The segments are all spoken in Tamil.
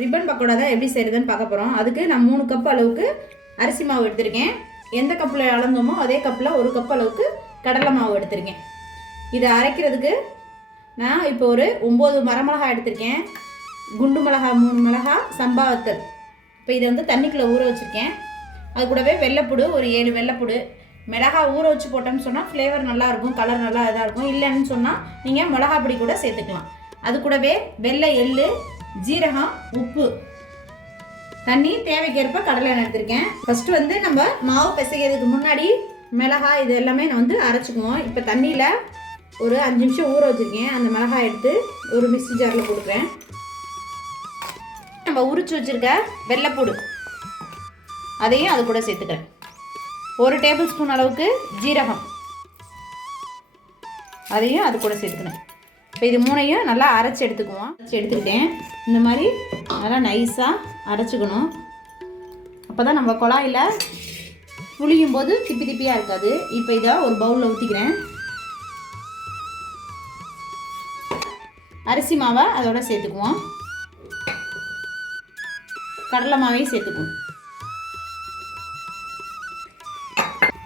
ரிப்பன் பக்கோடா தான் எப்படி செய்கிறதுன்னு பார்க்க போகிறோம். அதுக்கு நான் 3 கப் அளவுக்கு அரிசி மாவு எடுத்திருக்கேன். எந்த கப்பில் அளந்தோமோ அதே கப்பில் 1 கப் அளவுக்கு கடலை மாவு எடுத்திருக்கேன். இதை அரைக்கிறதுக்கு நான் இப்போ ஒரு 9 வரமிளகா எடுத்திருக்கேன். குண்டு மிளகா 3 மிளகா, சம்பா வத்தல். இப்போ இதை வந்து தண்ணிக்குள்ளே ஊற வச்சுருக்கேன். அது கூடவே வெள்ளைப்பூடு ஒரு 7 வெள்ளைப்பூடு. மிளகா ஊற வச்சு போட்டோம்னு சொன்னால் ஃப்ளேவர் நல்லாயிருக்கும், கலர் நல்லா இதாக இருக்கும். இல்லைன்னு சொன்னால் நீங்கள் மிளகா பொடி கூட சேர்த்துக்கலாம். அது கூடவே வெள்ளை எள்ளு, ஜீரகம், உப்பு, தண்ணி, தேவைக்கேற்ப கடலை எண்ணெய் எடுத்திருக்கேன். ஃபஸ்ட்டு வந்து நம்ம மாவு பிசைக்கிறதுக்கு முன்னாடி மிளகாய் இது எல்லாமே நான் வந்து அரைச்சிக்குவோம். இப்போ தண்ணியில் ஒரு 5 நிமிஷம் ஊற வச்சுருக்கேன். அந்த மிளகாய் எடுத்து ஒரு மிக்ஸி ஜாரில் கொடுக்குறேன். நம்ம உரிச்சு வச்சுருக்க வெள்ளைப்பூடு அதையும் அது கூட சேர்த்துக்கிறேன். 1 டேபிள் ஸ்பூன் அளவுக்கு ஜீரகம் அதையும் அது கூட சேர்த்துக்கிறேன். இப்போ இது 3ஐயும் நல்லா அரைச்சி எடுத்துக்குவோம். அரைச்சி எடுத்துக்கிட்டேன். இந்த மாதிரி நல்லா நைஸாக அரைச்சிக்கணும். அப்போ தான் நம்ம குழாயில் புளியும் போது திப்பி திப்பியாக இருக்காது. இப்போ இதை ஒரு பவுலில் ஊற்றிக்கிறேன். அரிசி மாவை அதோட சேர்த்துக்குவோம். கடலை மாவையும் சேர்த்துக்குவோம்.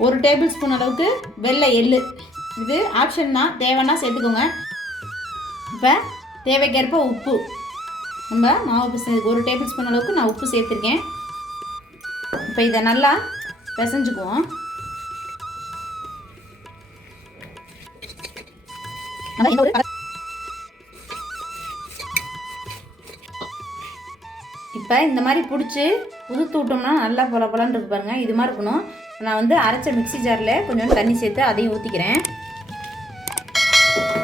1 டேபிள் ஸ்பூன் அளவுக்கு வெள்ளை எள்ளு. இது ஆப்ஷன் தான், தேவைன்னா சேர்த்துக்கோங்க. இப்போ தேவைக்கேற்ப உப்பு. நம்ம மாவு பிசைஞ்சதுக்கு 1 டேபிள் ஸ்பூன் அளவுக்கு நான் உப்பு சேர்த்துருக்கேன். இப்போ இதை நல்லா பிசைஞ்சுக்குவோம். இப்போ இந்த மாதிரி பிடிச்சி உதுத்து விட்டோம்னா நல்லா பொல பொலன்னு இருக்கு பாருங்கள். இது மாதிரி இருக்கணும். நான் வந்து அரைச்ச மிக்ஸி ஜாரில் கொஞ்சம் தண்ணி சேர்த்து அதையும் ஊற்றிக்கிறேன்.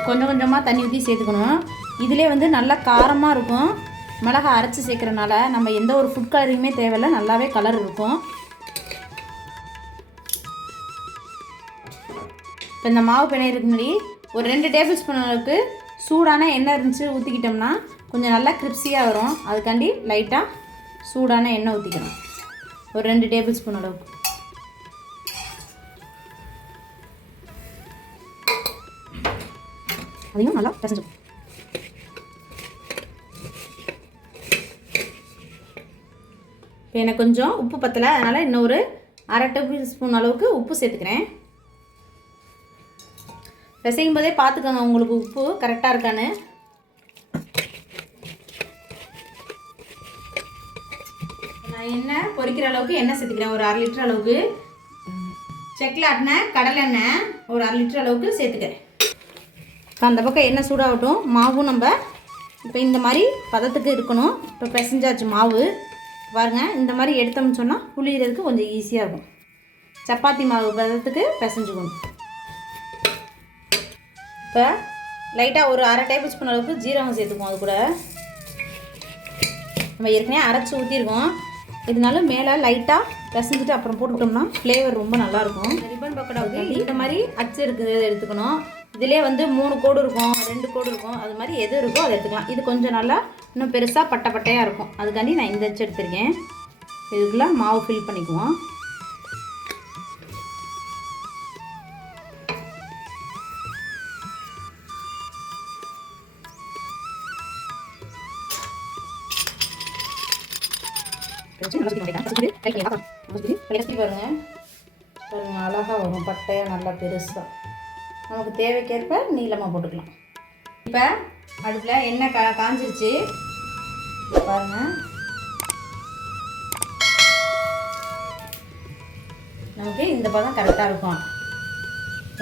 கொஞ்சம் கொஞ்சமாக தண்ணி ஊற்றி சேர்த்துக்கணும். இதிலே வந்து நல்லா காரமாக இருக்கும். மிளகாய் அரைச்சி சேர்க்குறனால நம்ம எந்த ஒரு ஃபுட் கலரிங்குமே தேவையில்லை, நல்லாவே கலர் இருக்கும். இப்போ இந்த மாவு பிணையிறதுக்கு முன்னாடி ஒரு 2 டேபிள் ஸ்பூன் அளவுக்கு சூடான எண்ணெய் இருந்துச்சு ஊற்றிக்கிட்டோம்னா கொஞ்சம் நல்லா கிரிப்ஸியாக வரும். அதுக்காண்டி லைட்டாக சூடான எண்ணெய் ஊற்றிக்கணும். ஒரு 2 டேபிள் ஸ்பூன் அளவுக்கு. அதையும் நல்லா பிசைஞ்சுக்கும். இப்போ எனக்கு கொஞ்சம் உப்பு பத்தலை, அதனால் இன்னொரு 1/2 டேபிள் ஸ்பூன் அளவுக்கு உப்பு சேர்த்துக்கிறேன். பிசையும் போதே பார்த்துக்கோங்க உங்களுக்கு உப்பு கரெக்டாக இருக்கான்னு. நான் எண்ணெய் பொரிக்கிற அளவுக்கு எண்ணெய் சேர்த்துக்கிறேன். ஒரு 1/2 லிட்டர் அளவுக்கு. செக்கில் ஆட்டின கடலெண்ணெய் ஒரு 1/2 லிட்டர் அளவுக்கு சேர்த்துக்கிறேன். இப்போ அந்த பக்கம் எண்ணெய் சூடாகட்டும். மாவும் நம்ம இப்போ இந்த மாதிரி பதத்துக்கு இருக்கணும். இப்போ பிசைஞ்சாச்சு மாவு பாருங்கள். இந்த மாதிரி எடுத்தோம்னு சொன்னால் புளியறதுக்கு கொஞ்சம் ஈஸியாக இருக்கும். சப்பாத்தி மாவு பதத்துக்கு பிசைஞ்சுக்கணும். இப்போ லைட்டாக ஒரு 1/2 டேபிள் ஸ்பூன் அளவுக்கு ஜீரகம் சேர்த்துக்குவோம். அது கூட நம்ம ஏற்கனவே அரைச்சி ஊற்றிருக்கோம். இதனால மேலே லைட்டாக பிசைஞ்சிட்டு அப்புறம் போட்டுக்கிட்டோம்னா ஃப்ளேவர் ரொம்ப நல்லாயிருக்கும். ரிப்பன் பக்கோடாவுக்கு இந்த மாதிரி அச்சு இருக்குது எடுத்துக்கணும். இதிலே வந்து 3 கோடு இருக்கும், 2 கோடு இருக்கும். அது மாதிரி எது இருக்கோ அதை எடுத்துக்கலாம். இது கொஞ்சம் நல்லா இன்னும் பெருசாக பட்டையாக இருக்கும். அதுக்காண்டி நான் இந்த அச்சு எடுத்திருக்கேன். இதுக்குள்ளே மாவு ஃபில் பண்ணிக்குவோம். பாருங்க அழகாக வரும், பட்டையாக நல்லா பெருசாக. நமக்கு தேவைக்கேற்ப நீளமாக போட்டுக்கலாம். இப்போ அடுப்பில் எண்ணெய் காஞ்சிருச்சு பாருங்கள். நமக்கு இந்த பதம் கரெக்டாக இருக்கும்.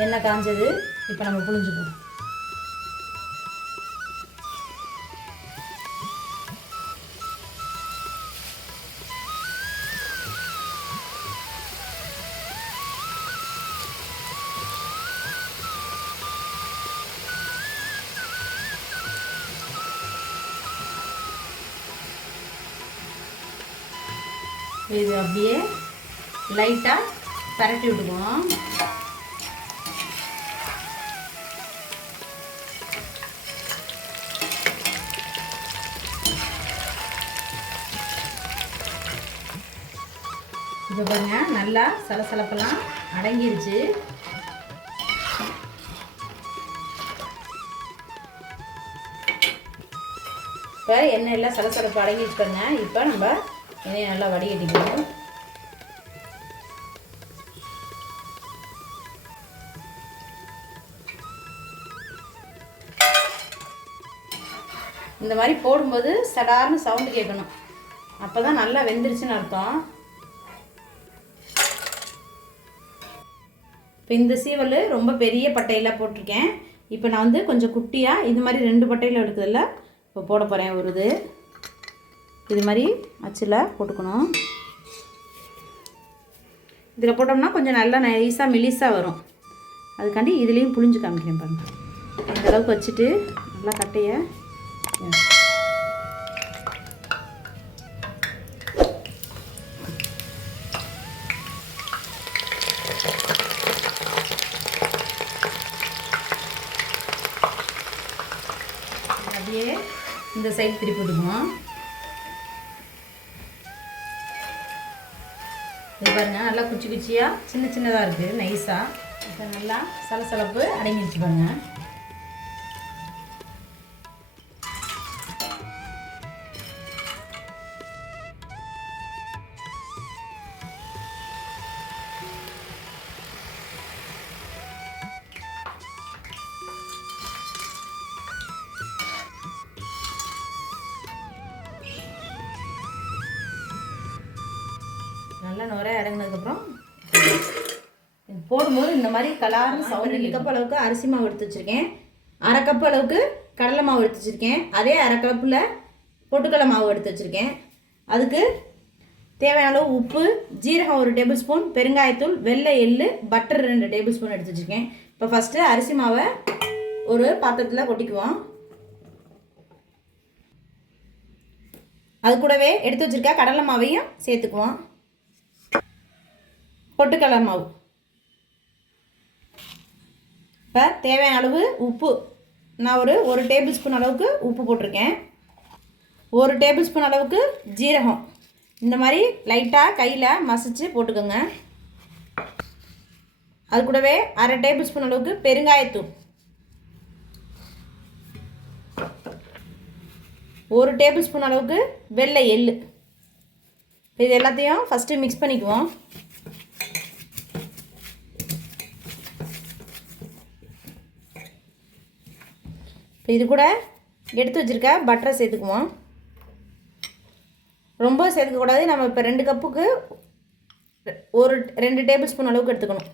எண்ணெய் காஞ்சது. இப்போ நம்ம புழிஞ்சுக்குவோம். இது அப்படியே லைட்டாக பரட்டி விட்டுக்குவோம். இப்போ பாருங்க நல்லா சலசலப்பெல்லாம் அடங்கிருச்சு. இப்போ எண்ணெய் எல்லாம் சலசலப்பு அடங்கிச்சு பாருங்க. இப்போ நம்ம எண்ணெயை நல்லா வடிகட்டிக்கணும். இந்த மாதிரி போடும்போது சடார்னு சவுண்டு கேட்கணும். அப்போ தான் நல்லா வெந்துருச்சுன்னு அர்த்தம். இப்போ இந்த சீவல் ரொம்ப பெரிய பட்டையில் போட்டிருக்கேன். இப்போ நான் வந்து கொஞ்சம் குட்டியாக இது மாதிரி 2 பட்டையில் எடுக்கிறதில்ல இப்போ போட போகிறேன். ஒரு இது மாதிரி அச்சில் போட்டுக்கணும். இதில் போட்டோம்னா கொஞ்சம் நல்லா நைஸாக மெலிசாக வரும். அதுக்காண்டி இதுலேயும் புளிஞ்சு காமிக்கிறேன் பாருங்கள். இந்த அளவுக்கு வச்சுட்டு நல்லா கட்டையை அப்படியே இந்த சைடு திருப்பி விட்டுக்குவோம். இது பாருங்கள் நல்லா குச்சி குச்சியாக சின்ன சின்னதாக இருக்குது நைஸாக. இப்போ நல்லா சலசலப்பு அடங்கிடுச்சு பாருங்கள். நல்லா நுரை இறங்கினதுக்கப்புறம் போடும்போது இந்த மாதிரி கலாரம் சவுண்ட். 2 கப் அளவுக்கு அரிசி மாவு எடுத்து வச்சுருக்கேன். 1/2 கப் அளவுக்கு கடலை மாவு எடுத்து வச்சுருக்கேன். அதே 1/2 கப்பில் பொட்டுக்கடலை மாவு எடுத்து வச்சுருக்கேன். அதுக்கு தேவையான அளவு உப்பு, ஜீரகம் 1 டேபிள் ஸ்பூன், பெருங்காயத்தூள், வெள்ளை எள்ளு, பட்டர் 2 டேபிள் ஸ்பூன் எடுத்து வச்சுருக்கேன். இப்போ ஃபஸ்ட்டு அரிசி மாவை ஒரு பாத்திரத்தில் கொட்டிக்குவோம். அது கூடவே எடுத்து வச்சுருக்க கடலை மாவையும் சேர்த்துக்குவோம். பொட்டுக்கடலை மாவு, இப்போ தேவையான அளவு உப்பு. நான் ஒரு டேபிள் ஸ்பூன் அளவுக்கு உப்பு போட்டிருக்கேன். 1 டேபிள் ஸ்பூன் அளவுக்கு ஜீரகம் இந்த மாதிரி லைட்டாக கையில் மசிச்சு போட்டுக்கோங்க. அது கூடவே 1/2 டேபிள் ஸ்பூன் அளவுக்கு பெருங்காயத்தூள், 1 டேபிள் ஸ்பூன் அளவுக்கு வெள்ளை எள்ளு. இது எல்லாத்தையும் ஃபஸ்ட்டு மிக்ஸ் பண்ணிக்குவோம். இப்போ இது கூட எடுத்து வச்சுருக்க பட்டரை சேர்த்துக்குவோம். ரொம்ப சேர்த்துக்கக்கூடாது. நம்ம இப்போ 2 கப்புக்கு 2 டேபிள் ஸ்பூன் அளவுக்கு எடுத்துக்கணும்.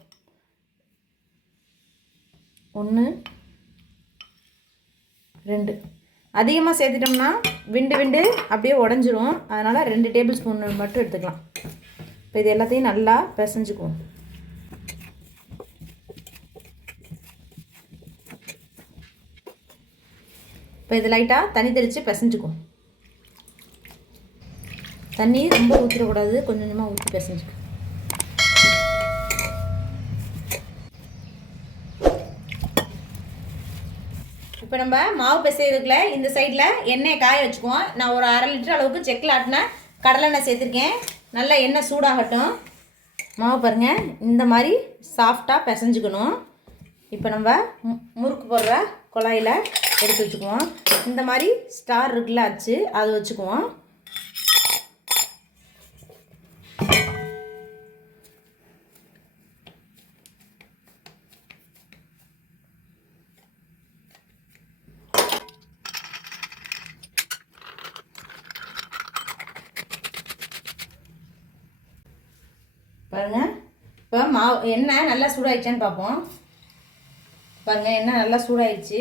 1 2 அதிகமாக சேர்த்துட்டோம்னா விண்டு அப்படியே உடஞ்சிரும். அதனால் 2 டேபிள் ஸ்பூன் மட்டும் எடுத்துக்கலாம். இப்போ இது எல்லாத்தையும் நல்லா பிசைஞ்சுக்குவோம். இப்போ இது லைட்டாக தண்ணி தெளித்து பிசைஞ்சுக்குவோம். தண்ணி ரொம்ப ஊற்றிடக்கூடாது, கொஞ்சம் கொஞ்சமாக ஊற்றி பிசைஞ்சுக்கும். இப்போ நம்ம மாவு பிசைறதுக்குள்ள இந்த சைடில் எண்ணெயை காய வச்சுக்குவோம். நான் ஒரு 1/2 லிட்டர் அளவுக்கு செக்கில் ஆட்டின கடலெண்ணெய் சேர்த்துருக்கேன். நல்லா எண்ணெய் சூடாகட்டும். மாவு பாருங்கள் இந்த மாதிரி சாஃப்டாக பிசைஞ்சுக்கணும். இப்போ நம்ம முறுக்கு போடுற குழாயில் எடுத்து வச்சுக்குவோம். இந்த மாதிரி ஸ்டார் இருக்குல்ல அச்சு, அது வச்சுக்குவோம். பாருங்க, இப்போ மாவு எண்ணெய் நல்லா சூடாயிடுச்சான்னு பார்ப்போம். பாருங்கள் எண்ணெய் நல்லா சூடாயிடுச்சு.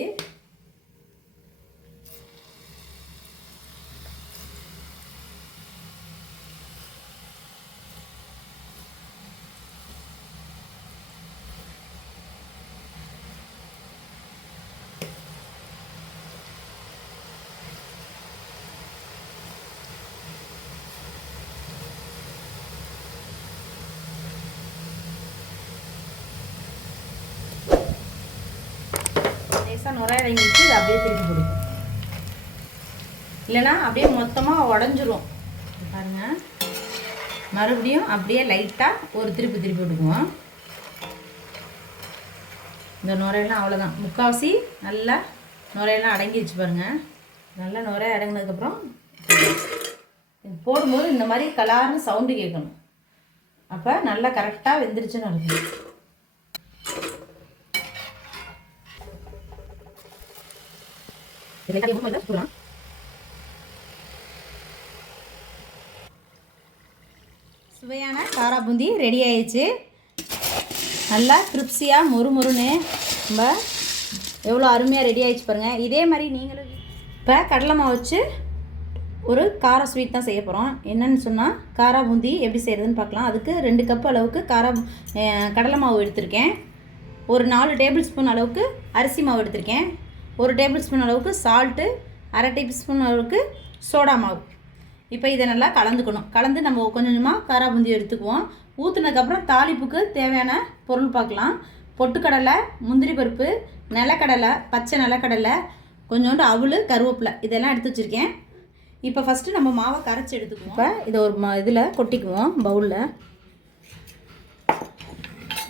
நுரை இறங்கிடுச்சு. இது அப்படியே திருப்பி கொடுக்கும். இல்லைன்னா அப்படியே மொத்தமாக உடஞ்சிரும். பாருங்கள், மறுபடியும் அப்படியே லைட்டாக ஒரு திருப்பி விட்டுக்குவோம். இந்த நுரையெல்லாம் அவ்வளோதான், முக்கால்வாசி நல்லா நுரையெல்லாம் அடங்கிடுச்சு பாருங்கள். நல்லா நுரை அடங்கினதுக்கப்புறம் போடும்போது இந்த மாதிரி கலார்னு சவுண்டு கேட்கணும். அப்போ நல்லா கரெக்டாக வெந்துருச்சுன்னு அர்த்தம். சுவையான காரா பூந்தி ரெடி ஆயிடுச்சு. நல்லா கிரிப்ஸியாக மொறுமொறுன்னு நம்ம எவ்வளோ அருமையாக ரெடி ஆகிடுச்சு பாருங்கள். இதே மாதிரி நீங்களும் இப்போ கடலை மாவு வச்சு ஒரு கார ஸ்வீட் தான் செய்ய போகிறோம். என்னென்னு சொன்னால் காரா பூந்தி எப்படி செய்கிறதுன்னு பார்க்கலாம். அதுக்கு 2 கப் அளவுக்கு கடலை மாவு எடுத்திருக்கேன். ஒரு 4 டேபிள் ஸ்பூன் அளவுக்கு அரிசி மாவு எடுத்திருக்கேன். 1 டேபிள் ஸ்பூன் அளவுக்கு சால்ட்டு, 1/2 டேபிள் ஸ்பூன் அளவுக்கு சோடா மாவு. இப்போ இதை நல்லா கலந்துக்கணும். கலந்து நம்ம கொஞ்சம் கொஞ்சமாக காரா பூந்தி எடுத்துக்குவோம். ஊற்றுனதுக்கப்புறம் தாளிப்புக்கு தேவையான பொருள் பார்க்கலாம். பொட்டுக்கடலை, முந்திரி பருப்பு, நிலக்கடலை, பச்சை நிலக்கடலை, கொஞ்சோண்டு அவல், கருவேப்பிலை இதெல்லாம் எடுத்து வச்சுருக்கேன். இப்போ ஃபஸ்ட்டு நம்ம மாவை கரைச்சி எடுத்துக்குவோம். இப்போ இதை ஒரு இதில் கொட்டிக்குவோம் பவுலில்.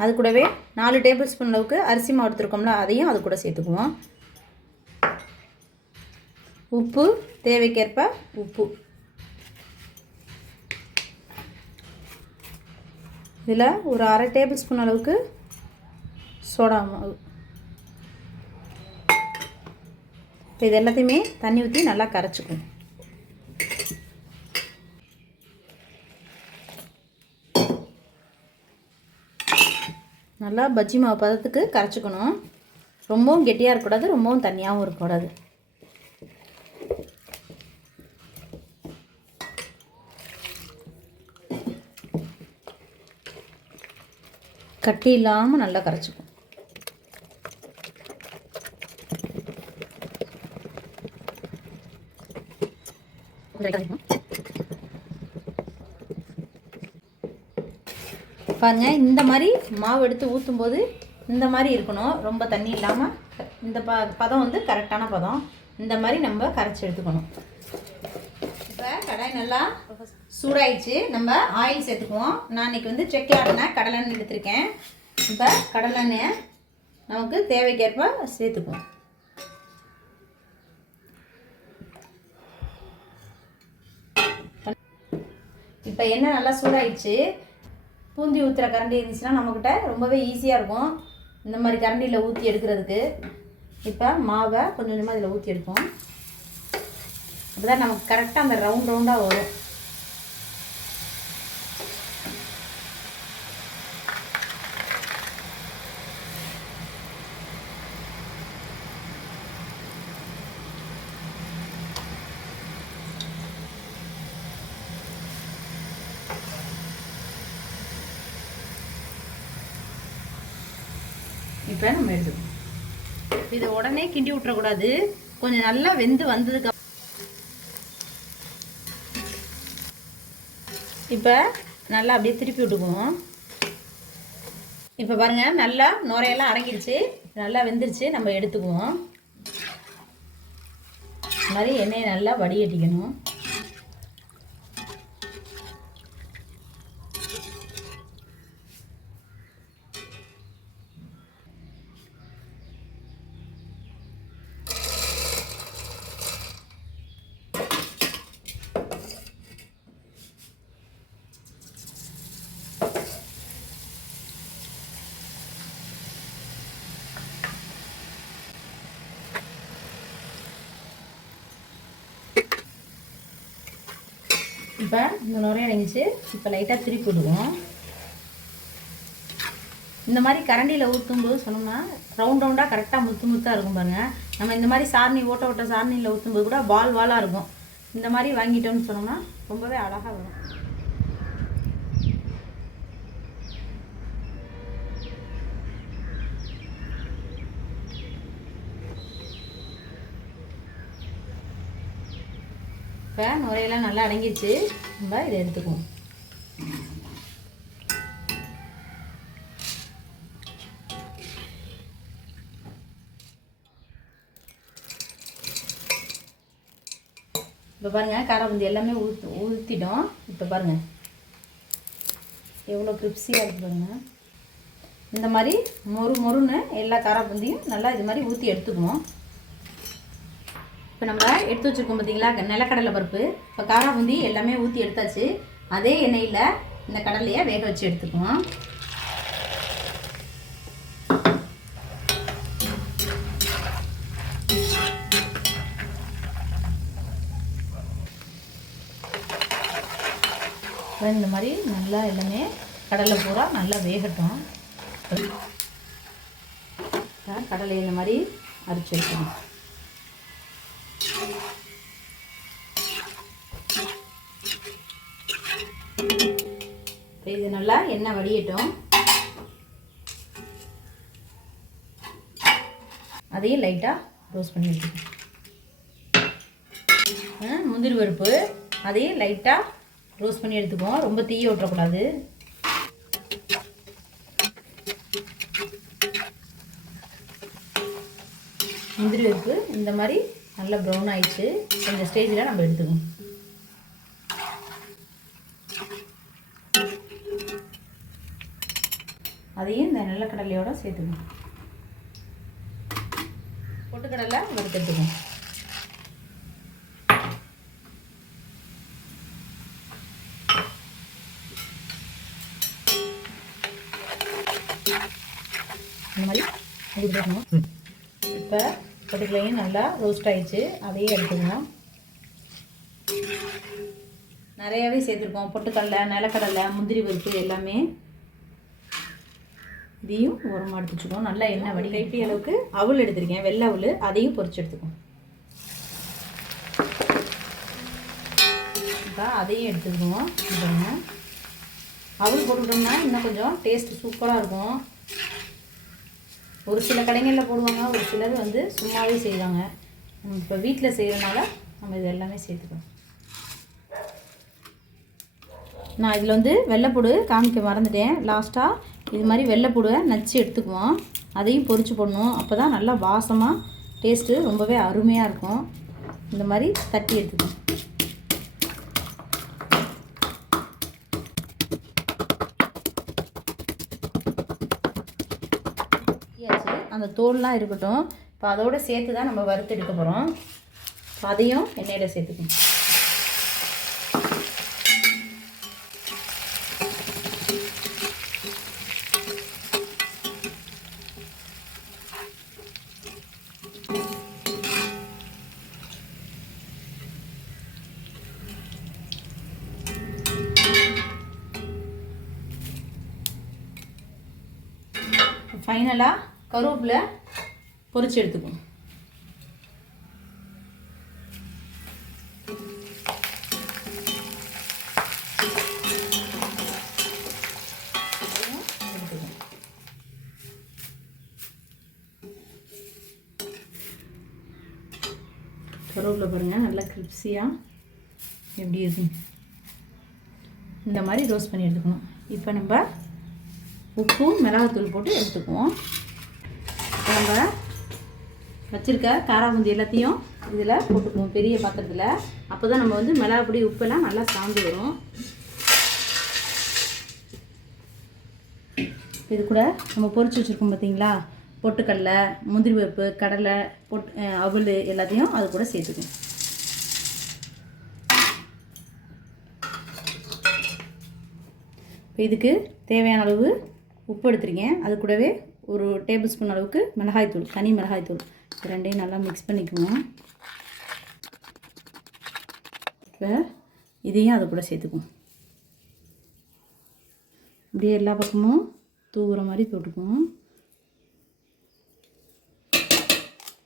அது கூடவே 4 டேபிள் ஸ்பூன் அளவுக்கு அரிசி மாவு எடுத்துருக்கோம்ல, அதையும் அது கூட சேர்த்துக்குவோம். உப்பு தேவைக்கேற்ப உப்பு. இதில் ஒரு 1/2 டேபிள் ஸ்பூன் அளவுக்கு சோடா மாவு. இப்போ இது எல்லாத்தையுமே தண்ணி ஊற்றி நல்லா கரைச்சிக்குவோம். நல்லா பஜ்ஜி மாவு பதத்துக்கு கரைச்சிக்கணும். ரொம்பவும் கெட்டியாக இருக்கக்கூடாது, ரொம்பவும் தண்ணியாகவும் இருக்கக்கூடாது. கட்டி இல்லாமல் நல்லா கரைச்சிக்கும். பாருங்க, இந்த மாதிரி மாவு எடுத்து ஊற்றும் போது இந்த மாதிரி இருக்கணும். ரொம்ப தண்ணி இல்லாமல் இந்த பதம் வந்து கரெக்டான பதம். இந்த மாதிரி நம்ம கரைச்சி எடுத்துக்கணும். இப்போ கடாய் நல்லா சூடாயிடுச்சு. நம்ம ஆயில் சேர்த்துக்குவோம். நான் இன்றைக்கி வந்து செக்கில் கடலெண்ணெய் எடுத்திருக்கேன். இப்போ கடலெண்ணெயை நமக்கு தேவைக்கேற்ப சேர்த்துக்குவோம். இப்போ எண்ணெய் நல்லா சூடாயிடுச்சு. பூந்தி ஊற்றுற கரண்டி இருந்துச்சுன்னா நம்மக்கிட்ட ரொம்பவே ஈஸியாக இருக்கும் இந்த மாதிரி கரண்டியில் ஊற்றி எடுக்கிறதுக்கு. இப்போ மாவை கொஞ்சம் கொஞ்சமாக இதில் ஊற்றி எடுப்போம். அப்போ தான் நமக்கு கரெக்டாக அந்த ரவுண்டாக வரும். இப்போ நம்ம எடுத்துக்கணும். இதை உடனே கிண்டி விட்டுறக்கூடாது. கொஞ்சம் நல்லா வெந்து வந்ததுக்கு இப்போ நல்லா அப்படியே திருப்பி விட்டுக்குவோம். இப்போ பாருங்கள், நல்லா நுரையெல்லாம் அடங்கிடுச்சு, நல்லா வெந்துருச்சு. நம்ம எடுத்துக்குவோம். இந்த மாதிரி எண்ணெயை நல்லா வடிகட்டிக்கணும். இப்போ இந்த நுரைய அடங்கிச்சு. இப்போ லைட்டாக திருப்பி விடுவோம். இந்த மாதிரி கரண்டியில் ஊற்றும்போது சொன்னோம்னா ரவுண்டாக கரெக்டாக முத்தாக இருக்கும் பாருங்கள். நம்ம இந்த மாதிரி சாரணி ஓட்ட சாரணியில் ஊற்றும்போது கூட வாலாக இருக்கும். இந்த மாதிரி வாங்கிட்டோம்னு சொன்னோம்னா ரொம்பவே அழகாக வரும். இப்போ நுரையெல்லாம் நல்லா அடங்கிடுச்சு. நம்ம இதை எடுத்துக்குவோம். இப்போ பாருங்கள், காரா பூந்தி எல்லாமே ஊற்றிட்டோம். இப்போ பாருங்கள் எவ்வளோ கிரிப்ஸியாக இருக்குது பாருங்கள். இந்த மாதிரி மொறுன்னு எல்லா காரா பூந்தியும் நல்லா இது மாதிரி ஊற்றி எடுத்துக்குவோம். இப்போ இப்போ நம்ம எடுத்து வச்சுருக்கோம் பார்த்தீங்களா நிலக்கடலை பருப்பு. இப்போ காரா பூந்தி எல்லாமே ஊற்றி எடுத்தாச்சு. அதே எண்ணெயில் இந்த கடலையை வேக வச்சு எடுத்துக்குவோம். இந்த மாதிரி நல்லா எல்லாமே கடலை பூரா நல்லா வேகட்டும். கடலை இந்த மாதிரி அரைச்சி வைக்கணும். இது நல்லா எண்ணெய் வடியட்டும். அதையும் லைட்டாக ரோஸ்ட் பண்ணி வச்சுக்கணும். முந்திரி பருப்பு அதையும் லைட்டாக ரோஸ்ட் பண்ணி எடுத்துக்குவோம். ரொம்ப தீய விட்டுறக்கூடாது. முந்திரி பருப்பு இந்த மாதிரி நல்லா ப்ரௌன் ஆயிடுச்சு. இந்த ஸ்டேஜில் நம்ம எடுத்துக்கணும். அதையும் இந்த நிலக்கடலையோட சேர்த்துக்கணும். பொட்டுக்கடலை வறுத்தெடுத்துக்கணும். இந்த மாதிரி எடுத்துக்கணும். இப்போ பொட்டுக்கடலையும் நல்லா ரோஸ்ட் ஆயிடுச்சு. அதையும் எடுத்துக்கணும். நிறையாவே சேர்த்துருக்கோம். பொட்டுக்கடலை, நிலக்கடலை, முந்திரி பருப்பு எல்லாமே. இதையும் உரமாக எடுத்து வச்சுக்கோம். நல்லா எண்ணெய் வடி கைப்பி அளவுக்கு அவல் எடுத்துருக்கேன், வெள்ளை அவல். அதையும் பொரிச்சு எடுத்துக்கோம். இப்போ அதையும் எடுத்துக்குவோம். அவல் போட்டுக்கிட்டோம்னா இன்னும் கொஞ்சம் டேஸ்ட் சூப்பராக இருக்கும். ஒரு சில கடைகளில் போடுவாங்க, ஒரு சிலர் வந்து சும்மாவே செய்வாங்க. இப்போ வீட்டில் செய்கிறதுனால நம்ம இது எல்லாமே சேர்த்துக்கணும். நான் இதில் வந்து வெள்ளைப்பூடு காமிக்க மறந்துட்டேன். லாஸ்ட்டாக இது மாதிரி வெள்ளைப்பூடை நச்சு எடுத்துக்குவோம். அதையும் பொரிச்சு போடணும். அப்போ தான் நல்லா வாசமாக டேஸ்ட்டு ரொம்பவே அருமையாக இருக்கும். இந்த மாதிரி தட்டி எடுத்துக்குவோம். அந்த தோல்லாம் இருக்கட்டும். இப்போ அதோடு சேர்த்து தான் நம்ம வறுத்து எடுக்க போகிறோம். அதையும் எண்ணெயில் சேர்த்துக்கணும். ஃபைனலாக கருவேப்பிலை பொரிச்சு எடுத்துக்குவோம். கருவேப்பிலை பாருங்கள் நல்லா கிரிப்ஸியாக எப்படி இருக்கு. இந்த மாதிரி ரோஸ்ட் பண்ணி எடுத்துக்கணும். இப்போ நம்ம உப்பு மிளகாத்தூள் போட்டு எடுத்துக்குவோம். நம்ம வச்சுருக்க காரா பூந்தி எல்லாத்தையும் இதில் போட்டுக்குவோம் பெரிய பாத்திரத்தில். அப்போ தான் நம்ம வந்து மிளகாப்பொடி உப்பெல்லாம் நல்லா சாந்து வரும். இது கூட நம்ம பொரிச்சு வச்சுருக்கோம் பார்த்தீங்களா, பொட்டுக்கடலை, முந்திரி பருப்பு, கடலை, அவல் எல்லாத்தையும் அது கூட சேர்த்துக்குவோம். இப்போ இதுக்கு தேவையான அளவு உப்பு எடுத்துருக்கேன். அது கூடவே ஒரு டேபிள் ஸ்பூன் அளவுக்கு மிளகாய்த்தூள், தனி மிளகாய்த்தூள், ரெண்டையும் நல்லா மிக்ஸ் பண்ணிக்குவோம். இப்போ இதையும் அது கூட சேர்த்துக்குவோம். இப்படியே எல்லா பக்கமும் தூவுற மாதிரி போட்டுக்குவோம்.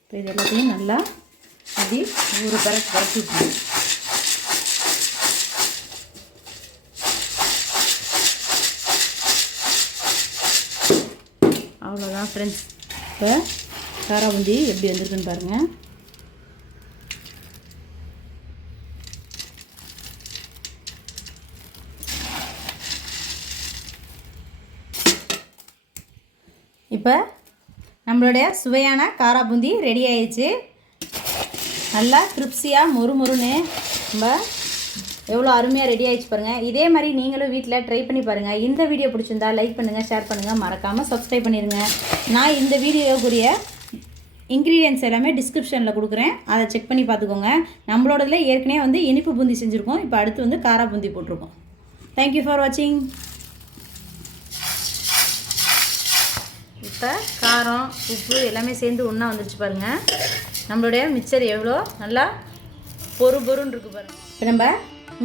இப்போ இது எல்லாத்தையும் நல்லா அப்படி ஒரு பரட்டு விட்டுருவோம். அவ்வளோதான் ஃப்ரெண்ட்ஸ். இப்போ காரா பூந்தி எப்படி வந்திருக்குன்னு பாருங்கள். இப்போ நம்மளுடைய சுவையான காரா பூந்தி ரெடி ஆயிடுச்சு. நல்லா கிரிப்ஸியாக மொறுமொறுன்னு நம்ம எவ்வளோ அருமையாக ரெடி ஆகிடுச்சு பாருங்கள். இதே மாதிரி நீங்களும் வீட்டில் ட்ரை பண்ணி பாருங்கள். இந்த வீடியோ பிடிச்சிருந்தா லைக் பண்ணுங்கள், ஷேர் பண்ணுங்கள், மறக்காமல் சப்ஸ்கிரைப் பண்ணிடுங்க. நான் இந்த வீடியோக்குரிய இன்க்ரீடியன்ஸ் எல்லாமே டிஸ்கிரிப்ஷனில் கொடுக்குறேன், அதை செக் பண்ணி பார்த்துக்கோங்க. நம்மளோடதில் ஏற்கனவே வந்து இனிப்பு பூந்தி செஞ்சுருக்கோம், இப்போ அடுத்து வந்து காரா பூந்தி போட்டிருக்கோம். தேங்க்யூ ஃபார் வாட்சிங். இப்போ காரம் உப்பு எல்லாமே சேர்ந்து ஒன்றா வந்துருச்சு பாருங்கள். நம்மளுடைய மிக்சர் எவ்வளோ நல்லா பொறுன்னு இருக்குது பாருங்கள். இப்போ நம்ம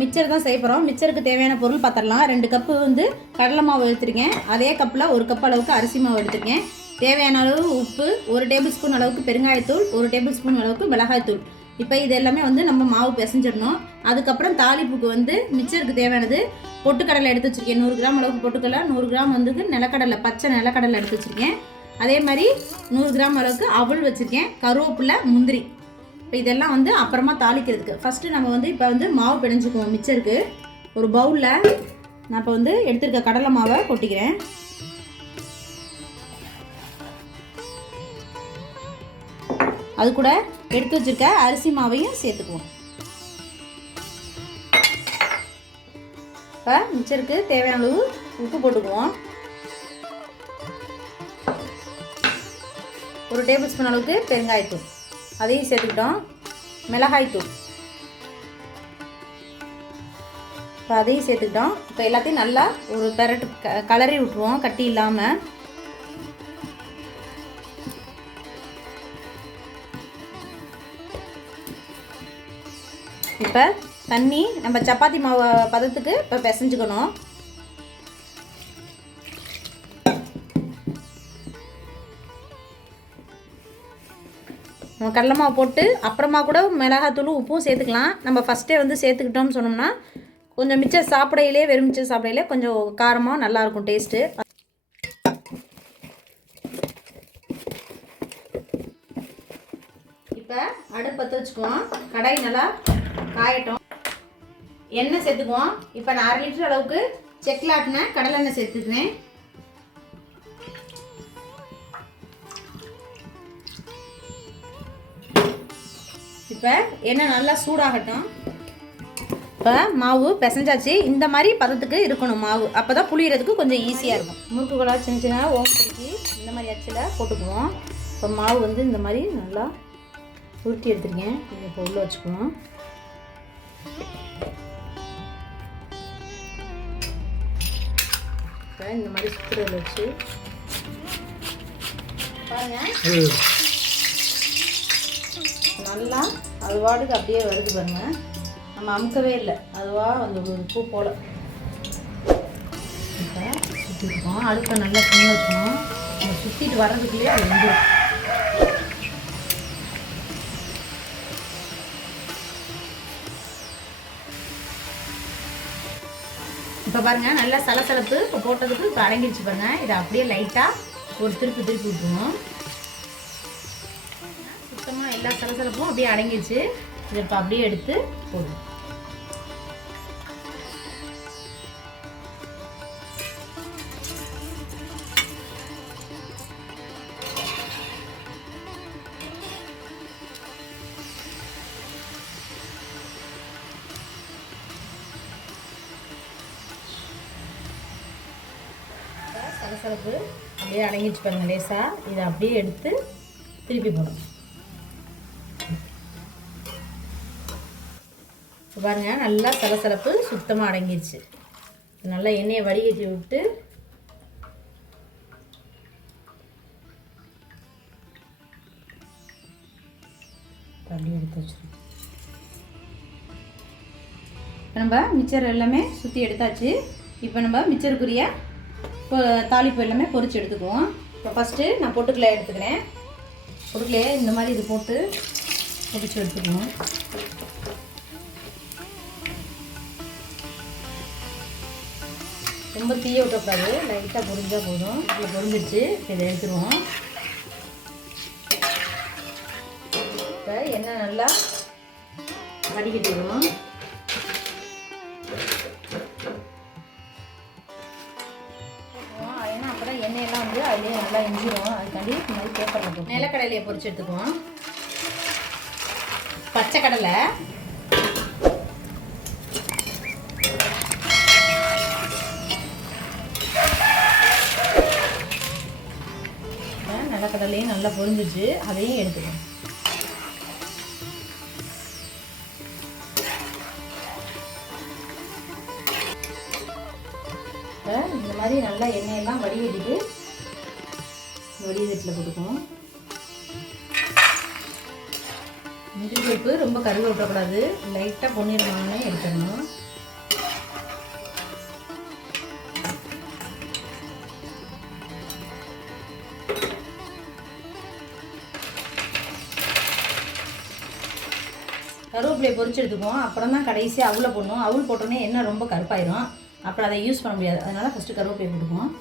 மிக்சர் தான் செய்ய போகிறோம். மிக்சருக்கு தேவையான பொருள் பார்த்துடலாம். 2 கப்பு வந்து கடலை மாவு எடுத்துருக்கேன். அதே கப்பில் 1 கப் அளவுக்கு அரிசி மாவு எடுத்துருக்கேன். தேவையான அளவு உப்பு, 1 டேபிள் ஸ்பூன் அளவுக்கு பெருங்காயத்தூள், 1 டேபிள் ஸ்பூன் அளவுக்கு மிளகாய்த்தூள். இப்போ இது எல்லாமே வந்து நம்ம மாவு பிசைஞ்சிடணும். அதுக்கப்புறம் தாளிப்புக்கு வந்து மிக்சருக்கு தேவையானது பொட்டுக்கடலை எடுத்து வச்சுருக்கேன். 100 கிராம் அளவுக்கு பொட்டுக்கடலை, 100 கிராம் வந்து நிலக்கடலை, பச்சை நிலக்கடலை எடுத்து வச்சுருக்கேன். அதே மாதிரி 100 கிராம் அளவுக்கு அவல் வச்சுருக்கேன், கருவேப்பிலை, முந்திரி. இப்போ இதெல்லாம் வந்து அப்புறமா தாளிக்கிறதுக்கு. ஃபஸ்ட்டு நம்ம வந்து இப்போ வந்து மாவு பிணைஞ்சிக்குவோம். மிக்சருக்கு ஒரு பவுலில் நான் இப்போ வந்து எடுத்துருக்க கடலை மாவை கொட்டிக்கிறேன். அது கூட எடுத்து வச்சுருக்க அரிசி மாவையும் சேர்த்துக்குவோம். இப்போ மிக்சருக்கு தேவையான அளவு உப்பு போட்டுக்குவோம். 1 டேபிள் ஸ்பூன் அளவுக்கு பெருங்காயத்தூள் அதையும் சேர்த்துக்கிட்டோம். மிளகாய்த்தூள் இப்போ அதையும் சேர்த்துக்கிட்டோம். இப்போ எல்லாத்தையும் நல்லா ஒரு பெரட்டு கலரி விட்டுருவோம், கட்டி இல்லாமல். இப்போ தண்ணி நம்ம சப்பாத்தி மாவு பதத்துக்கு இப்போ பிசைஞ்சுக்கணும். கடலை மாவு போட்டு அப்புறமா கூட மிளகாத்தூளும் உப்பும் சேர்த்துக்கலாம். நம்ம ஃபஸ்ட்டே வந்து சேர்த்துக்கிட்டோம்னு சொன்னோம்னா கொஞ்சம் மிச்சம் சாப்பிடையிலே, வெறும் மிச்சம் சாப்பிடையிலே கொஞ்சம் காரமாக நல்லாயிருக்கும் டேஸ்ட்டு. இப்போ அடுப்பு பற்ற வச்சுக்குவோம். கடாய் நல்லா காயட்டும். எண்ணெய் சேர்த்துக்குவோம். இப்போ நான் 1/2 லிட்டர் அளவுக்கு செக்கில் ஆட்டின கடலெண்ணெய் சேர்த்துக்குவேன். இப்போ எண்ணெய் நல்லா சூடாகட்டும். இப்போ மாவு பிசைஞ்சாச்சு. இந்த மாதிரி பதத்துக்கு இருக்கணும் மாவு, அப்போ தான் புளியறதுக்கு கொஞ்சம் ஈஸியாக இருக்கும். முறுக்குகளாக சின்ன சின்ன ஓம்புக்கு இந்த மாதிரி அச்சில் போட்டுக்குவோம். இப்போ மாவு வந்து இந்த மாதிரி நல்லா உருட்டி எடுத்துருக்கேன். இதை இப்போ உள்ள வச்சுக்குவோம். இப்போ இந்த மாதிரி சுற்றுல வச்சு பாருங்கள், நல்லா அது வாடுக்கு அப்படியே வருது பாருங்க. நம்ம அமுக்கவே இல்லை, அதுவாக அந்த ஒரு பூ போல். இப்போ சுற்றிருக்கோம். அடுப்பை நல்லா சின்ன வச்சுக்கணும். நம்ம சுற்றிட்டு வர்றதுக்குள்ளேயே அது வந்துடும். இப்போ பாருங்கள் நல்லா சலசலப்பு இப்போ போட்டதுக்கு இப்போ அடங்கிடுச்சு பாருங்கள். இதை அப்படியே லைட்டாக ஒரு திருப்பி விட்டுருவோம். சுத்தமாக எல்லா சலசலப்பும் அப்படியே அடங்கிடுச்சு. இதை இப்போ அப்படியே எடுத்து போடுவோம். சலசலப்பு அப்படியே அடங்கிடுச்சு பாருங்கள் லேசாக. இதை அப்படியே எடுத்து திருப்பி போடணும். பாருங்கள் நல்லா சலசலப்பு சுத்தமாக அடங்கிடுச்சு. நல்லா எண்ணெயை வடிகட்டி விட்டு அப்படியே எடுத்து வச்சுருக்கோம். நம்ம மிக்சர் எல்லாமே சுற்றி எடுத்தாச்சு. இப்போ நம்ம மிக்சருக்குரிய தாளிப்பு எல்லாமே பொரிச்சு எடுத்துக்குவோம். இப்போ ஃபஸ்ட்டு நான் பொட்டுக்கல்லை எடுத்துக்கிறேன். பொட்டுக்கல்லையே இந்த மாதிரி இது போட்டு பொரிச்சு எடுத்துக்குவோம். ரொம்ப தீய விட்டக்கூடாது, லைட்டாக பொரிஞ்சால் போதும். இதில் பொரிஞ்சிருச்சு. இதை எடுத்துருவோம். இப்போ எண்ணெய் நல்லா வடிகட்டிடுவோம். ஏன்னா அப்போ தான் எண்ணெயெல்லாம் வந்து அதுலேயே நல்லா இஞ்சிடும். அதுக்காண்டி இந்த மாதிரி பேப்பரில் போட்டு நிலக்கடலையை பொரிச்சு எடுத்துக்குவோம். பச்சை கடலை, நிலக்கடலையும் நல்லா பொரிஞ்சிச்சு, அதையும் எடுத்துக்கணும். இந்த மாதிரி நல்லா எண்ணெயெல்லாம் வடிகட்டிட்டு வடிகட்டில் போட்டுக்குவோம். முந்திரி பருப்பு ரொம்ப கருக விட்டக்கூடாது, லைட்டாக பொன்னிறமானே எடுத்துடணும். கருவேப்பிலையை பொரிச்சு எடுத்துக்குவோம். அப்புறம் தான் கடைசி அவுளை போடணும். அவுள் போட்டோன்னே எண்ணெய் ரொம்ப கருப்பாயிரும், அப்புறம் அதை யூஸ் பண்ண முடியாது. அதனால் ஃபஸ்ட்டு கருவேப்பிலையை போட்டுக்குவோம்.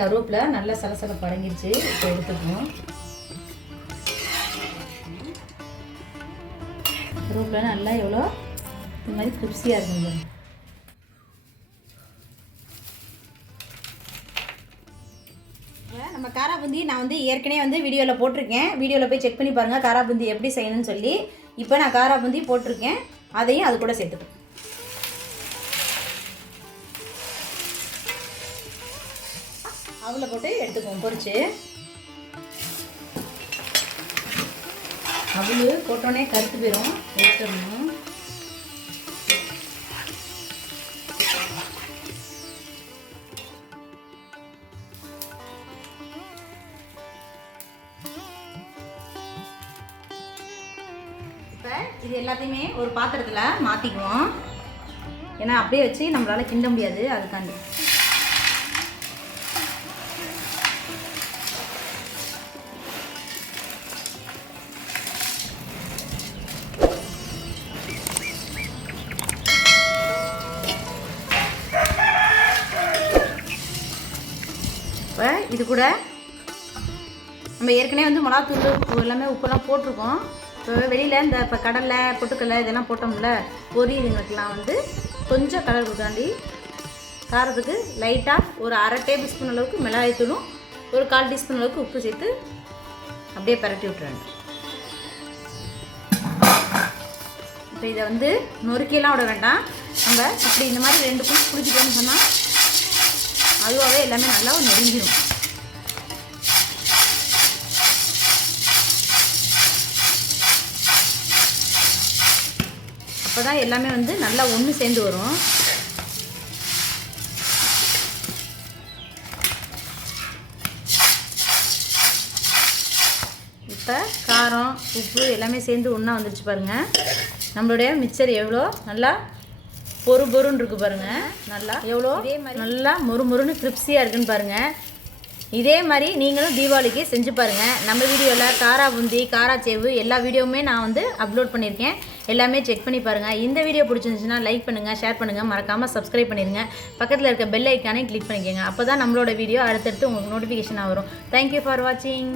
கருவேப்பிலை நல்லா சலசலப்பு அடங்கிருச்சு. இப்போ எடுத்துக்குவோம். கருவேப்பிலை நல்லா எவ்வளோ இந்த மாதிரி கிரிப்ஸியாக இருக்குங்க. நம்ம காரா பூந்தி நான் வந்து ஏற்கனவே வீடியோவில் போட்டிருக்கேன். வீடியோவில் போய் செக் பண்ணி பாருங்கள் காரா பூந்தி எப்படி செய்யணும்னு சொல்லி. இப்போ நான் காரா பூந்தி போட்டிருக்கேன், அதையும் அது கூட சேர்த்துப்பேன். அவளை போட்டு எடுத்துக்குவோம் பொரிச்சு. அவள் போட்டோன்னே கருத்து போயிடும், எடுத்துடணும். இப்போ இது எல்லாத்தையுமே ஒரு பாத்திரத்தில் மாற்றிக்குவோம். ஏன்னா அப்படியே வச்சு நம்மளால் கிண்ட முடியாது, அதுக்காண்டி. இப்போ இது கூட நம்ம ஏற்கனவே மிளகாத்தூள் எல்லாமே உப்பெல்லாம் போட்டிருக்கோம். இப்போ வெளியில் இந்த இப்போ கடலை பொட்டுக்கடலை இதெல்லாம் போட்டோம்ல, பொரி இதுங்களுக்கெல்லாம் கொஞ்சம் கலர் கொடுக்காண்டி காரத்துக்கு லைட்டாக ஒரு அரை டேபிள் ஸ்பூன் அளவுக்கு மிளகாய்த்தூளும் ஒரு 1/4 டீஸ்பூன் அளவுக்கு உப்பு சேர்த்து அப்படியே பரட்டி விட்டுறாங்க. இப்போ இதை நொறுக்கியெல்லாம் விட வேண்டாம். நம்ம இப்படி இந்த மாதிரி 2 பீஸ் குளிச்சுட்டோம்னு சொன்னால் அதுவாகவே எல்லாமே நல்லா நெருங்கிடும். அப்போ தான் எல்லாமே நல்லா ஒன்று சேர்ந்து வரும். இப்போ காரம் உப்பு எல்லாமே சேர்ந்து ஒன்றா வந்துடுச்சு பாருங்கள். நம்மளுடைய மிக்சர் எவ்வளோ நல்லா பொறுன்னு இருக்குது பாருங்கள். நல்லா எவ்வளோ நல்லா மொறுன்னு கிரிப்ஸியாக இருக்குன்னு பாருங்கள். இதே மாதிரி நீங்களும் தீபாவளிக்கு செஞ்சு பாருங்கள். நம்ம வீடியோவில் காரா பூந்தி, காராச்சேவு எல்லா வீடியோவுமே நான் அப்லோட் பண்ணியிருக்கேன். எல்லாமே செக் பண்ணி பாருங்கள். இந்த வீடியோ பிடிச்சிருந்துச்சுன்னா லைக் பண்ணுங்கள், ஷேர் பண்ணுங்கள், மறக்காமல் சப்ஸ்கிரைப் பண்ணிடுங்க. பக்கத்தில் இருக்க பெல் ஐக்கானே கிளிக் பண்ணிக்கோங்க. அப்போ தான் நம்மளோட வீடியோ அடுத்தடுத்து உங்களுக்கு நோட்டிஃபிகேஷனாக வரும். தேங்க்யூ ஃபார் வாட்சிங்.